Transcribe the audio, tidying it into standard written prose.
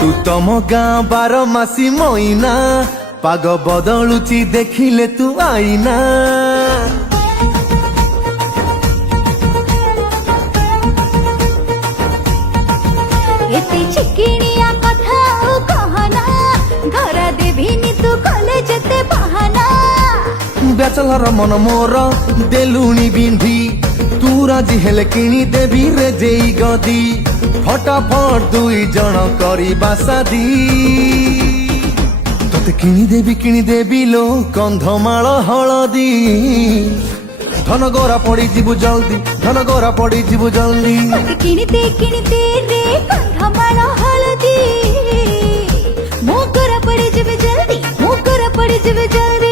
तू तम गाँ 12 मासी मईना पाग बदलुची देखिले तू आईना एते चिकिनिया कथा ओ कहना धरा देभिनी तू कॉलेज ते बहाना ब्याचलर मन मोर देलुणी बिंधी तू राजी हेले किणी देवी रे जेई गदी फटाफट दुई जण करिबा शादी तोते किणी देवी लो कंधमाल हलदी धन गोरा पड़ी जीवु जल्दी धन गोरा पड़ी जीवु जल्दी किणीते रे कंधमाल हलदी मुकरा पड़ी जिबे जल्दी मुकरा पड़ी जिबे जल्दी